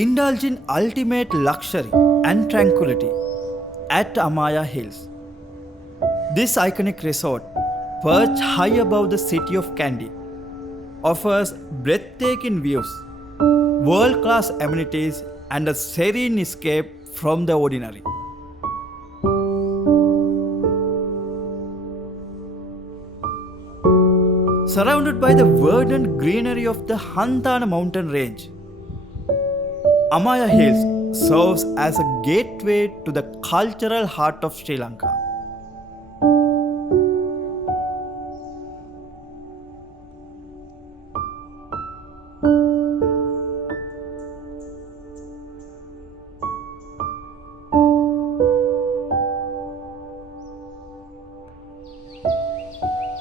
indulge in ultimate luxury and tranquility at Amaya Hills. This iconic resort, perched high above the city of Kandy, offers breathtaking views, world-class amenities, and a serene escape from the ordinary. Surrounded by the verdant greenery of the Hanthana mountain range, Amaya Hills serves as a gateway to the cultural heart of Sri Lanka.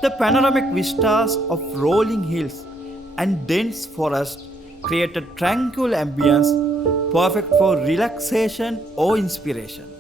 The panoramic vistas of rolling hills and dense forest create a tranquil ambience perfect for relaxation or inspiration.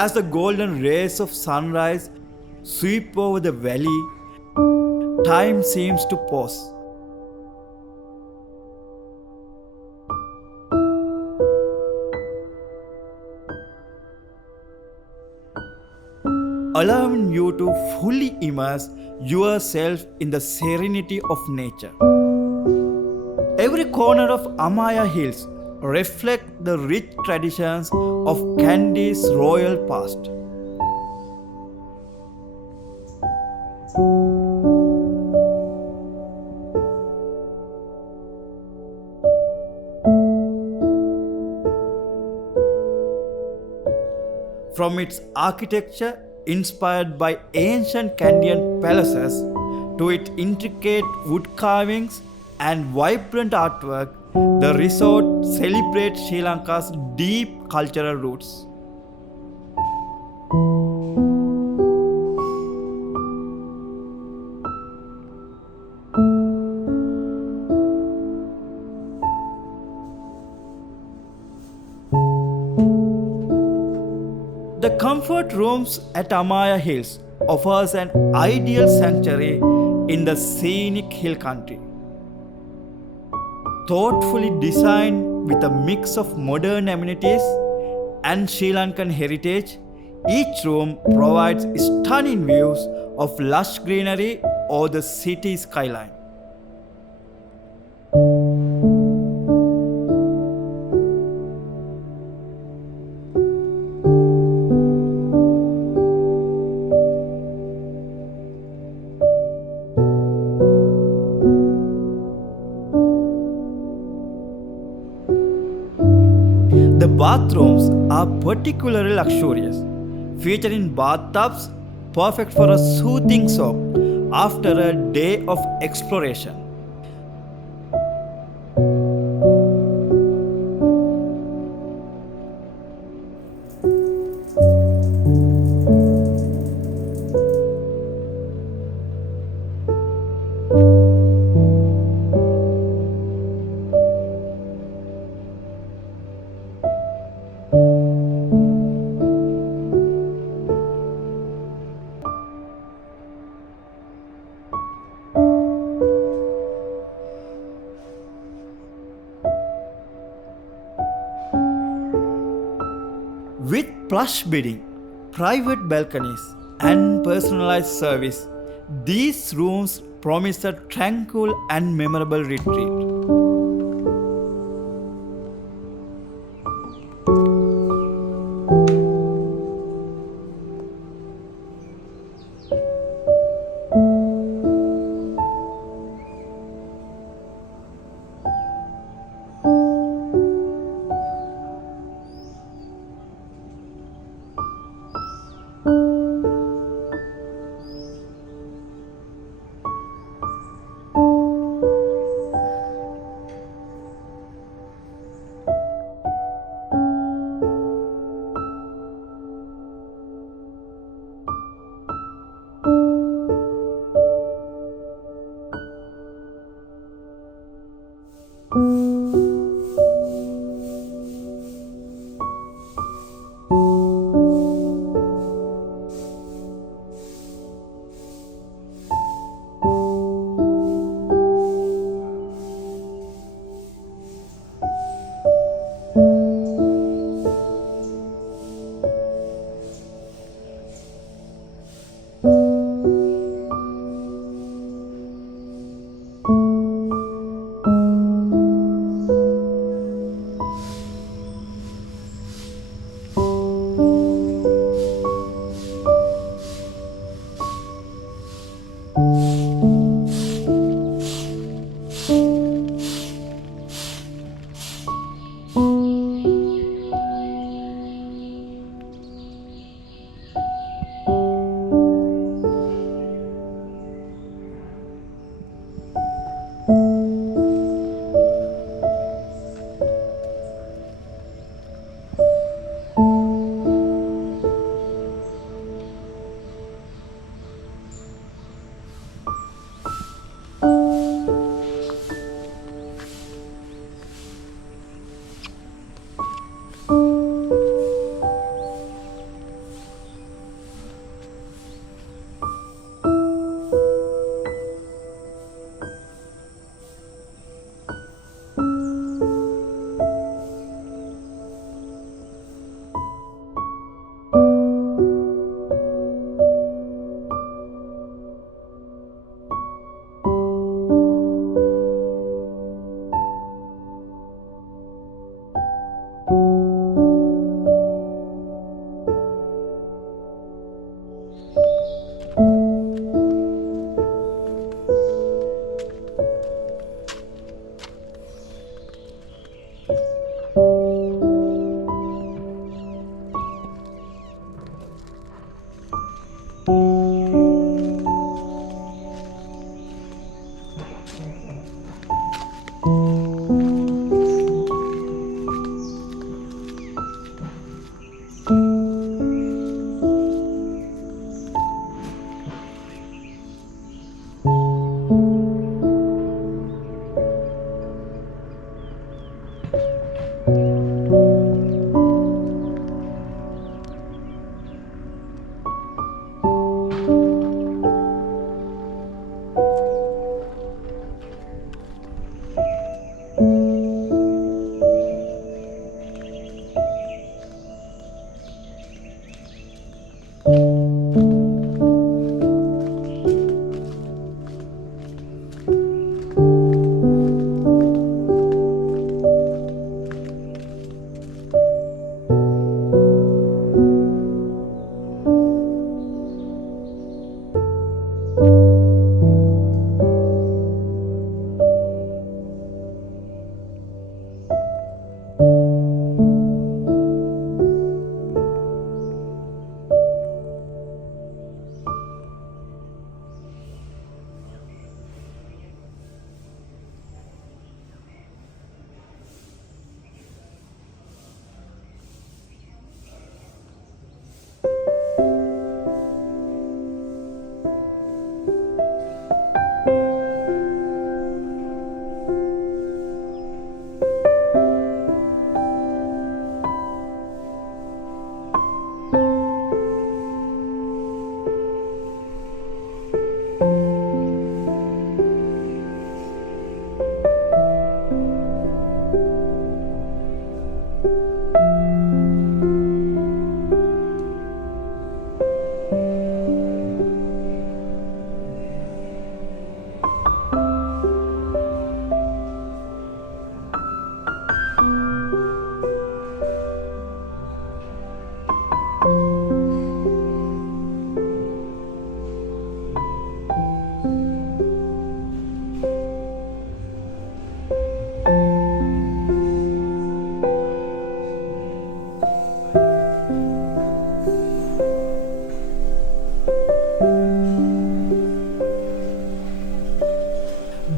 As the golden rays of sunrise sweep over the valley, time seems to pause. Allowing you to fully immerse yourself in the serenity of nature. Every corner of Amaya Hills reflects the rich traditions of Kandy's royal past. From its architecture inspired by ancient Kandyan palaces to its intricate wood carvings and vibrant artwork, the resort celebrates Sri Lanka's deep cultural roots. The comfort rooms at Amaya Hills offers an ideal sanctuary in the scenic hill country. Thoughtfully designed with a mix of modern amenities and Sri Lankan heritage, each room provides stunning views of lush greenery or the city skyline. The bathrooms are particularly luxurious, featuring bathtubs perfect for a soothing soak after a day of exploration. Plush bedding, private balconies, and personalized service, these rooms promise a tranquil and memorable retreat.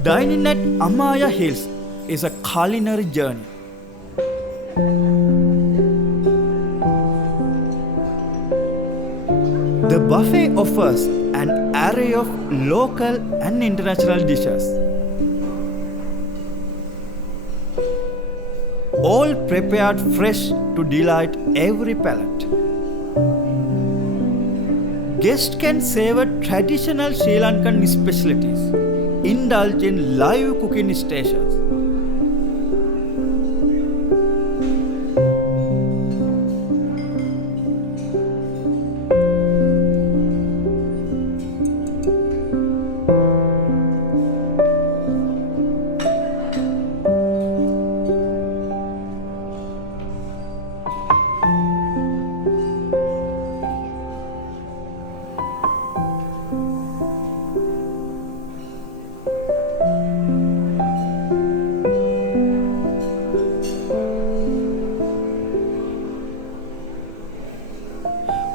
Dining at Amaya Hills is a culinary journey. The buffet offers an array of local and international dishes, all prepared fresh to delight every palate. Guests can savor traditional Sri Lankan specialties, indulge in live cooking stations,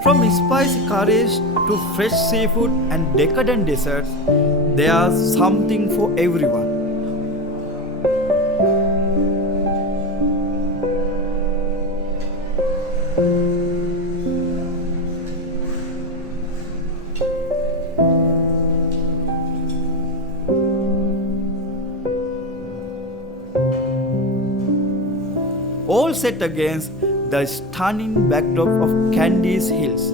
from spicy curries to fresh seafood and decadent desserts, there's something for everyone. All set against the stunning backdrop of Kandy's hills.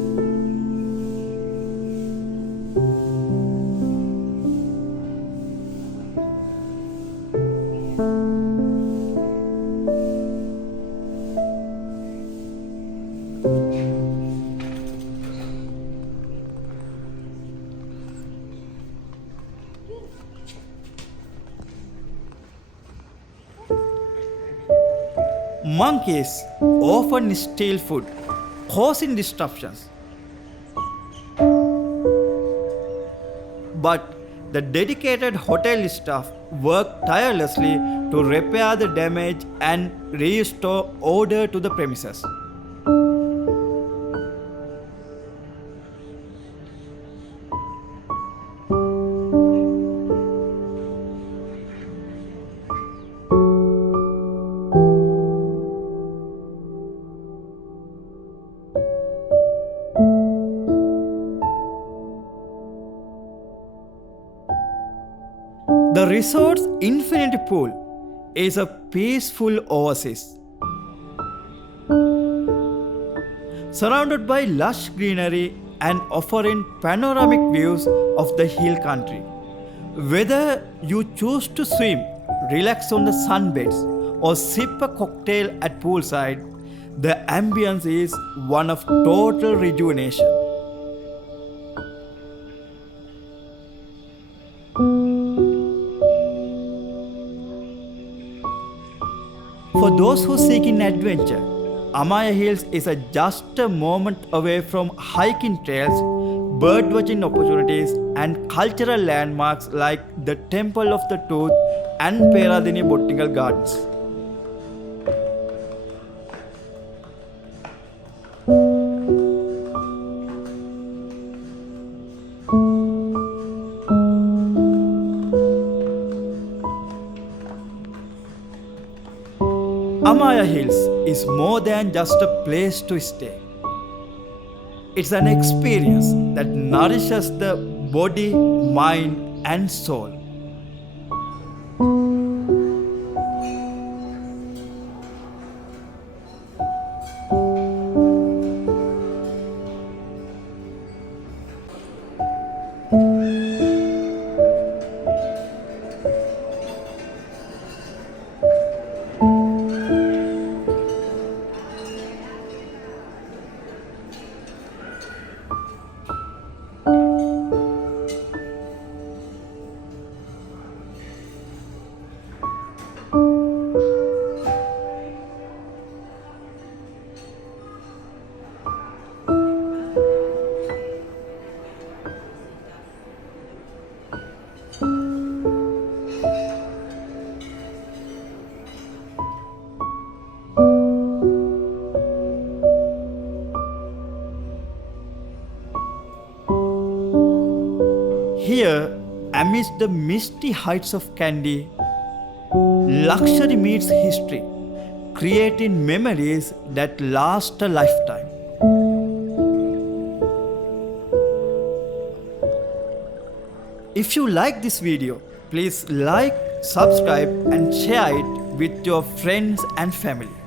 Monkeys often steal food, causing disruptions. But the dedicated hotel staff work tirelessly to repair the damage and restore order to the premises. The resort's infinity pool is a peaceful oasis. Surrounded by lush greenery and offering panoramic views of the hill country. Whether you choose to swim, relax on the sunbeds, or sip a cocktail at poolside, the ambience is one of total rejuvenation. For those who seek in adventure, Amaya Hills is just a moment away from hiking trails, birdwatching opportunities, and cultural landmarks like the Temple of the Tooth and Peradeniya Botanical Gardens. Amaya Hills is more than just a place to stay. It's an experience that nourishes the body, mind, and soul. Amidst the misty heights of Kandy, luxury meets history, creating memories that last a lifetime. If you like this video, please like, subscribe and share it with your friends and family.